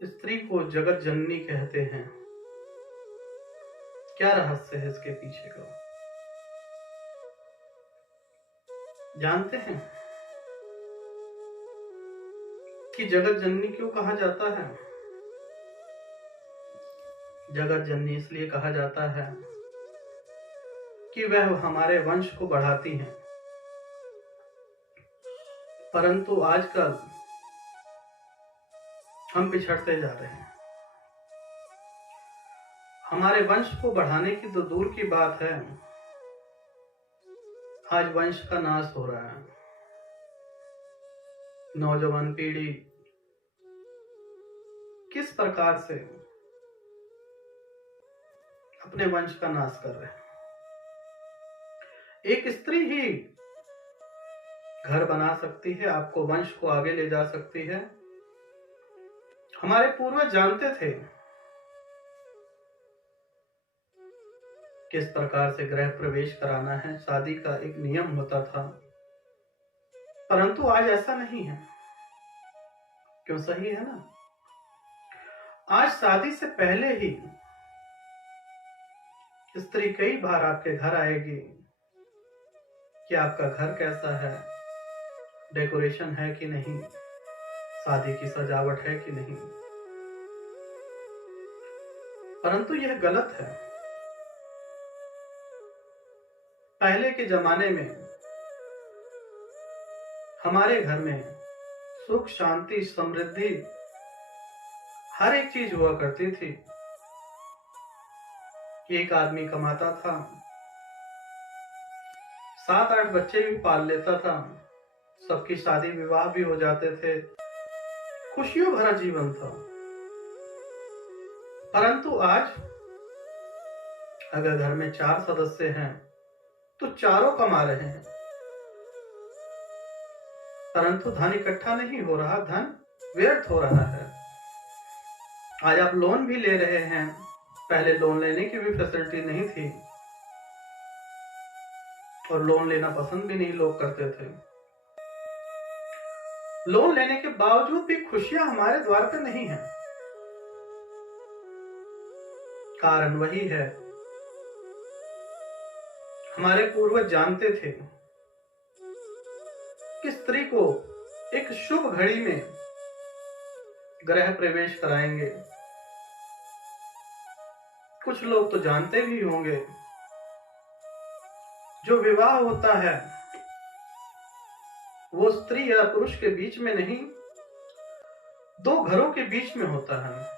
स्त्री को जगत जननी कहते हैं। क्या रहस्य है इसके पीछे का, जानते हैं कि जगत जननी क्यों कहा जाता है? जगत जननी इसलिए कहा जाता है कि वह हमारे वंश को बढ़ाती हैं। परंतु आजकल हम पिछड़ते जा रहे हैं। हमारे वंश को बढ़ाने की तो दूर की बात है, आज वंश का नाश हो रहा है। नौजवान पीढ़ी किस प्रकार से अपने वंश का नाश कर रहे हैं। एक स्त्री ही घर बना सकती है, आपको वंश को आगे ले जा सकती है। हमारे पूर्वज जानते थे किस प्रकार से गृह प्रवेश कराना है, शादी का एक नियम होता था। परंतु आज ऐसा नहीं है। क्यों? सही है ना? आज शादी से पहले ही स्त्री कई बार आपके घर आएगी कि आपका घर कैसा है, डेकोरेशन है कि नहीं, शादी की सजावट है कि नहीं। परंतु यह गलत है। पहले के जमाने में हमारे घर में सुख, शांति, समृद्धि, हर एक चीज हुआ करती थी। एक आदमी कमाता था, 7-8 बच्चे भी पाल लेता था, सबकी शादी विवाह भी हो जाते थे, खुशियों भरा जीवन था। परंतु आज अगर घर में 4 सदस्य हैं तो चारों कमा रहे हैं, परंतु धन इकट्ठा नहीं हो रहा, धन व्यर्थ हो रहा है। आज आप लोन भी ले रहे हैं, पहले लोन लेने की भी फैसिलिटी नहीं थी और लोन लेना पसंद भी नहीं लोग करते थे। लोन लेने के बावजूद भी खुशियां हमारे द्वार पे नहीं है। कारण वही है, हमारे पूर्वज जानते थे कि स्त्री को एक शुभ घड़ी में गृह प्रवेश कराएंगे। कुछ लोग तो जानते भी होंगे, जो विवाह होता है वो स्त्री या पुरुष के बीच में नहीं, 2 घरों के बीच में होता है।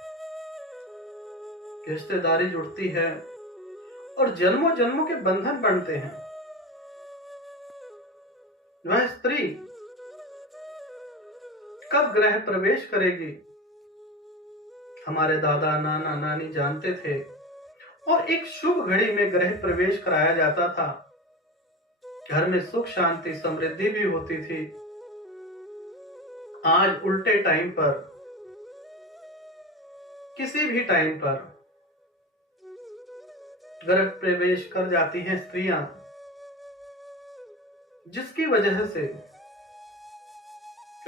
रिश्तेदारी जुड़ती है और जन्मों जन्मों के बंधन बनते हैं। वह स्त्री कब गृह प्रवेश करेगी, हमारे दादा, नाना, नानी जानते थे और एक शुभ घड़ी में गृह प्रवेश कराया जाता था। घर में सुख, शांति, समृद्धि भी होती थी। आज उल्टे टाइम पर, किसी भी टाइम पर गृह प्रवेश कर जाती हैं स्त्रियां, जिसकी वजह से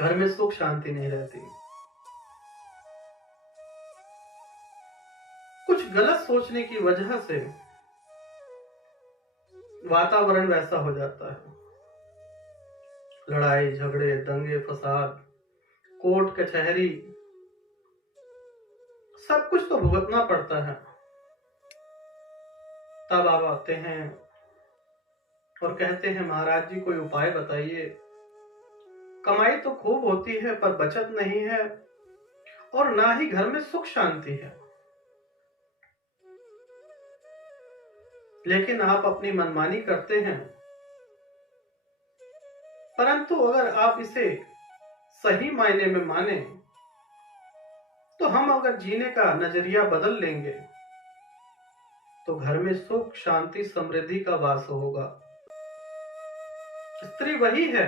घर में सुख शांति नहीं रहती। कुछ गलत सोचने की वजह से वातावरण वैसा हो जाता है। लड़ाई झगड़े, दंगे फसाद, कोर्ट कचहरी, सब कुछ तो भुगतना पड़ता है। तब आप आते हैं और कहते हैं महाराज जी कोई उपाय बताइए। कमाई तो खूब होती है पर बचत नहीं है और ना ही घर में सुख शांति है। लेकिन आप अपनी मनमानी करते हैं। परंतु अगर आप इसे सही मायने में माने तो हम अगर जीने का नजरिया बदल लेंगे तो घर में सुख, शांति, समृद्धि का वास होगा। स्त्री वही है,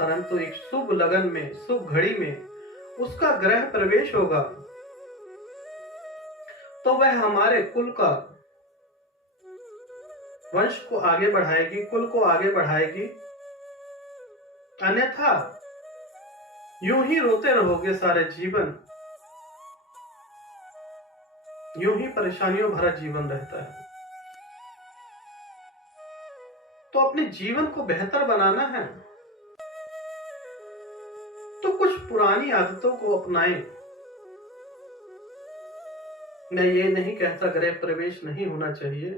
परंतु एक शुभ लगन में, शुभ घड़ी में उसका गृह प्रवेश होगा तो वह हमारे कुल का, वंश को आगे बढ़ाएगी, कुल को आगे बढ़ाएगी। अन्यथा यूं ही रोते रहोगे सारे जीवन, यूं ही परेशानियों भरा जीवन रहता है। तो अपने जीवन को बेहतर बनाना है तो कुछ पुरानी आदतों को अपनाएं। मैं ये नहीं कहता गृह प्रवेश नहीं होना चाहिए,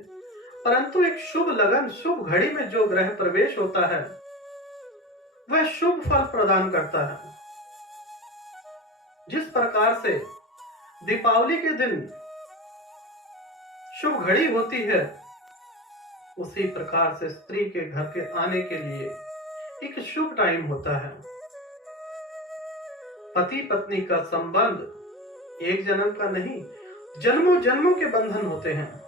परंतु एक शुभ लगन, शुभ घड़ी में जो गृह प्रवेश होता है वह शुभ फल प्रदान करता है। जिस प्रकार से दीपावली के दिन शुभ घड़ी होती है, उसी प्रकार से स्त्री के घर के आने के लिए एक शुभ टाइम होता है। पति पत्नी का संबंध एक जन्म का नहीं, जन्मों जन्मों के बंधन होते हैं।